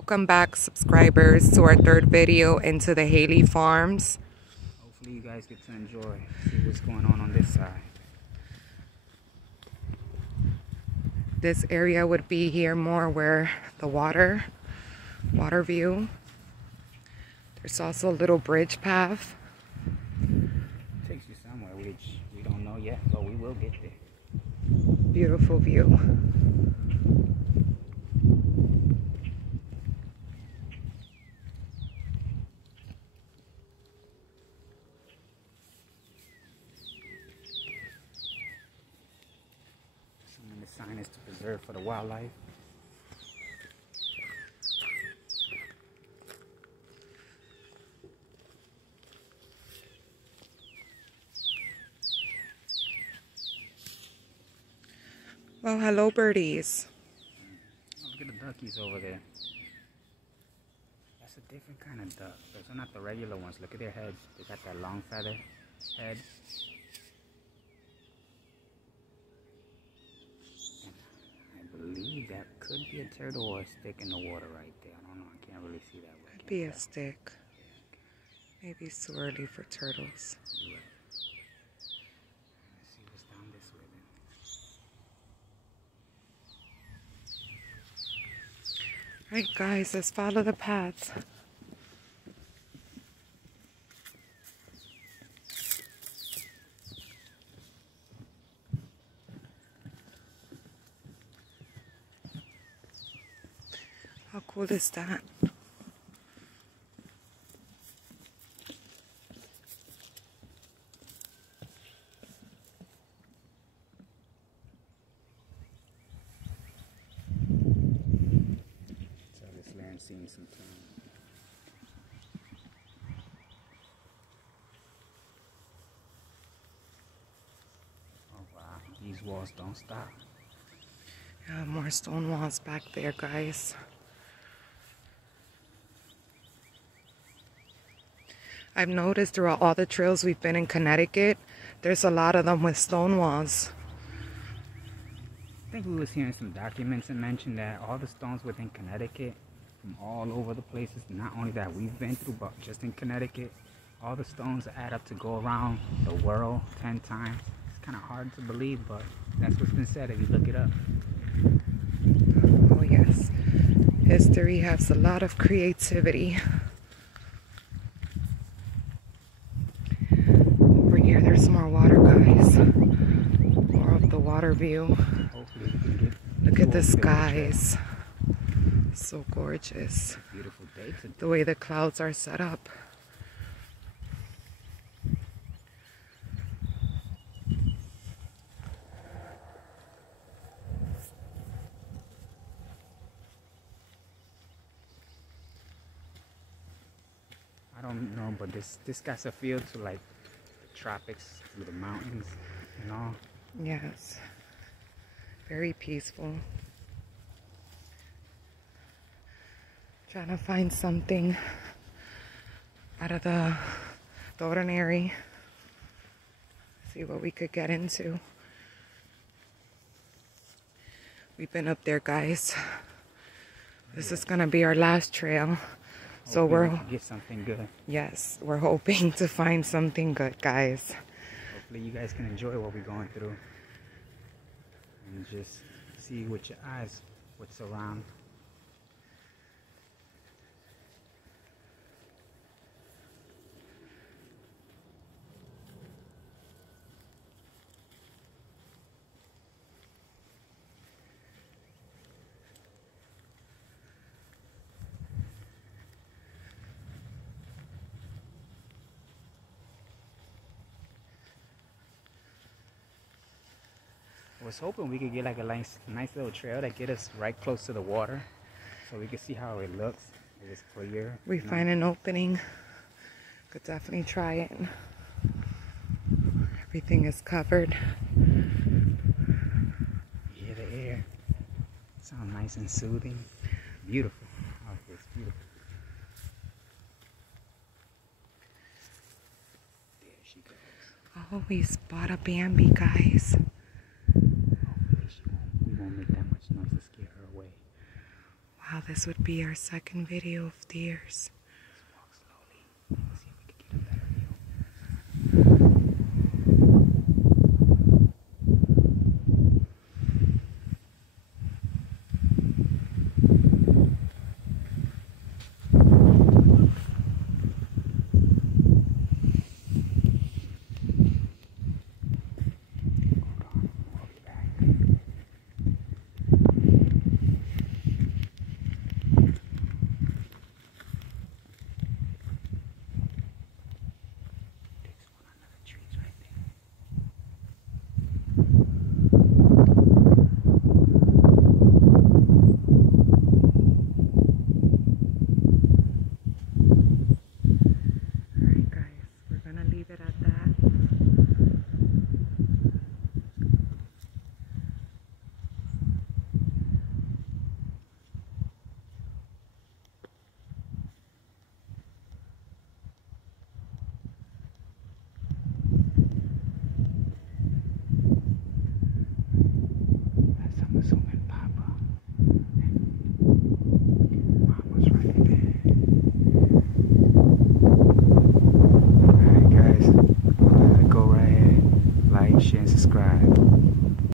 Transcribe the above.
Welcome back, subscribers, to our third video into the Haley Farms. Hopefully you guys get to enjoy, see what's going on this side. This area would be here more where the water view. There's also a little bridge path. Takes you somewhere which we don't know yet, but we will get there. Beautiful view. Assuming the sign is to preserve for the wildlife. Well, hello, birdies. Oh, look at the duckies over there. That's a different kind of duck. Those are not the regular ones. Look at their heads. They got that long feather head. And I believe that could be a turtle or a stick in the water right there. I don't know. I can't really see that way. Could be a stick. Maybe it's too early for turtles. Right. Let's see what's down this way then. Alright guys, let's follow the paths. How cool is that? Seeing some time. Oh wow, these walls don't stop. Yeah, more stone walls back there, guys. I've noticed throughout all the trails we've been in Connecticut, there's a lot of them with stone walls. I think we was hearing some documents and mentioned that all the stones within Connecticut from all over the places, not only that we've been through, but just in Connecticut, all the stones add up to go around the world 10 times. It's kind of hard to believe, but that's what's been said if you look it up. Oh yes, history has a lot of creativity. Over here there's more water, guys. More of the water view. Hopefully we can get Look at the skies. So gorgeous. Beautiful day today. The way the clouds are set up. I don't know, but this got a feel to like the tropics, through the mountains and all. Yes. Very peaceful. Trying to find something out of the ordinary. See what we could get into. We've been up there, guys. This is gonna be our last trail. So Hopefully we we're can get something good. yes, we're hoping to find something good, guys. Hopefully you guys can enjoy what we're going through and just see with your eyes what's around. I was hoping we could get like a nice little trail that get us right close to the water so we could see how it looks. If it's clear. We find an opening. Could definitely try it. Everything is covered. Yeah, the air sounds nice and soothing. Beautiful. Oh, it's beautiful. There she goes. Oh, we spot a Bambi, guys. We won't make that much noise to scare her away. Wow, this would be our second video of the years. Walk slowly. See